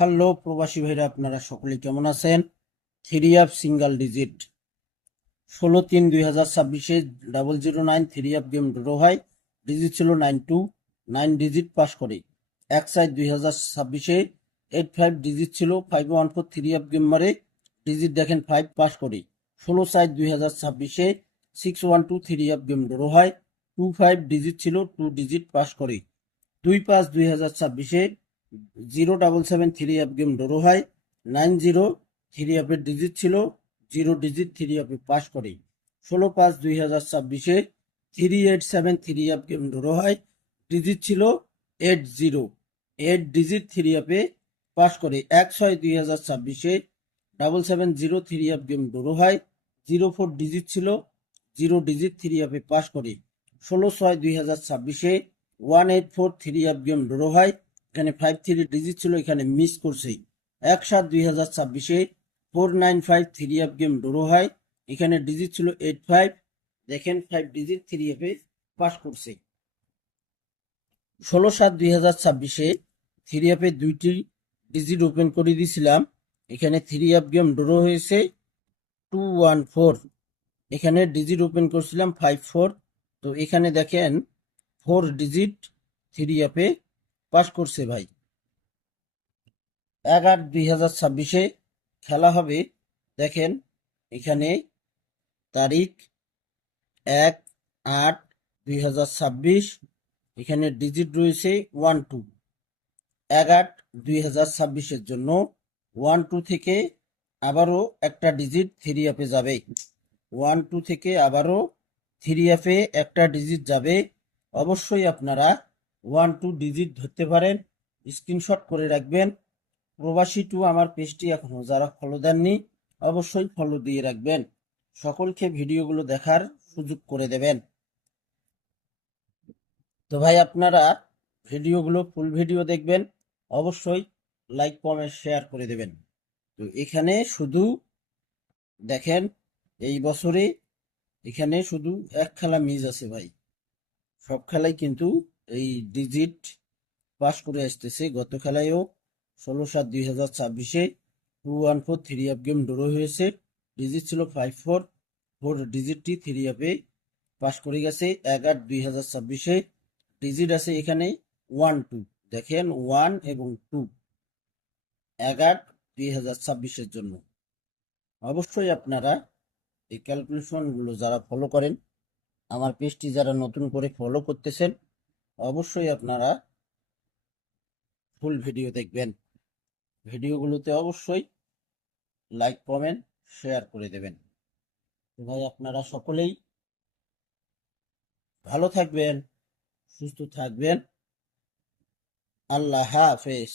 Hello প্রবাসী ভাইরা, আপনারা সকলে কেমন আছেন? Three of single digit 16/3/2026 009 three of game draw হয়। ডিজিট ছিল 92, 9 ডিজিট পাস করে। এক সাইড 2026 85 ডিজিট ছিল 514 থ্রি অফ গেম মারে। ডিজিট দেখেন 5 পাস করে। 16 side 2026 612 three of game draw হয়। 25 ডিজিট ছিল 2 ডিজিট পাস করে। 2/5/2026 077 থ্রি অ্যাপ গেম ড্র হয়। 90 থ্রি অ্যাপের ডিজিট ছিল 0 ডিজিট থ্রি অ্যাপে পাস করে। 16/5/2026 387 থ্রি অ্যাপ গেম ড্র হয়। ডিজিট ছিল 80, 8 ডিজিট থ্রি অ্যাপে পাস করে। 1/6/2026 770 থ্রি অ্যাপ গেম ড্র হয়। 04 ডিজিট ছিল 0 ডিজিট থ্রি অ্যাপে পাস করে। 16/6/2026 184 থ্রি অ্যাপ গেম ড্র হয়। এখানে 53 ডিজিট ছিল, এখানে মিস করছে। 1/7/2026 495 থ্রি অ্যাপ গেম ড্র হয়। এখানে ডিজিট ছিল 85, দেখেন 5 ডিজিট থ্রি অ্যাপে পাস করছে। 16/7/2026 থ্রি অ্যাপে 2টি ডিজিট ওপেন করে দিয়েছিলাম। এখানে থ্রি অ্যাপ গেম ড্র হয়েছে 214। এখানে ডিজিট ওপেন করছিলাম 54। তো এখানে দেখেন 4 ডিজিট থ্রি অ্যাপে পাস করছে ভাই। 11/2026 খেলা হবে। দেখেন এখানে তারিখ 1/8/2026। এখানে ডিজিট রয়েছে 12। 11/2026 জন্য 12 থেকে আবারও একটা ডিজিট থ্রি অ্যাপে যাবে। 12 থেকে আবারও থ্রি অ্যাপে একটা ডিজিট যাবে। অবশ্যই আপনারা 12 ডিজিট ধরতে পারেন, স্ক্রিনশট করে রাখবেন। প্রবাসী টু আমার পেজটি এখনো যারা ফলো দেননি অবশ্যই ফলো দিয়ে রাখবেন। সকলকে ভিডিওগুলো দেখার সুযোগ করে দেবেন। তো ভাই আপনারা ভিডিওগুলো ফুল ভিডিও দেখবেন, অবশ্যই লাইক কমেন্ট শেয়ার করে দেবেন। তো এখানে শুধু দেখেন এই বছরে এখানে শুধু এক খেলা মিস আছে ভাই। সব খেলাই কিন্তু এই ডিজিট পাস করে আসতেছে। গত খেলায়ও 16/7/2026 214 থ্রি অ্যাপ গেম ড্র হয়েছে। ডিজিট ছিল 54, 4 ডিজিটটি থ্রি অ্যাপে পাস করে গেছে। 11/2026 ডিজিট আছে এখানে 12, দেখেন 1 এবং 2 11/2026 জন্য। অবশ্যই আপনারা এই ক্যালকুলেশনগুলো যারা ফলো করেন, আমার পেজটি যারা নতুন করে ফলো করতেছেন, অবশ্যই আপনারা ফুল ভিডিও দেখবেন। ভিডিওগুলোতে অবশ্যই লাইক কমেন্ট শেয়ার করে দেবেন। তো ভাই আপনারা সকলেই ভালো থাকবেন, সুস্থ থাকবেন। আল্লাহ হাফেজ।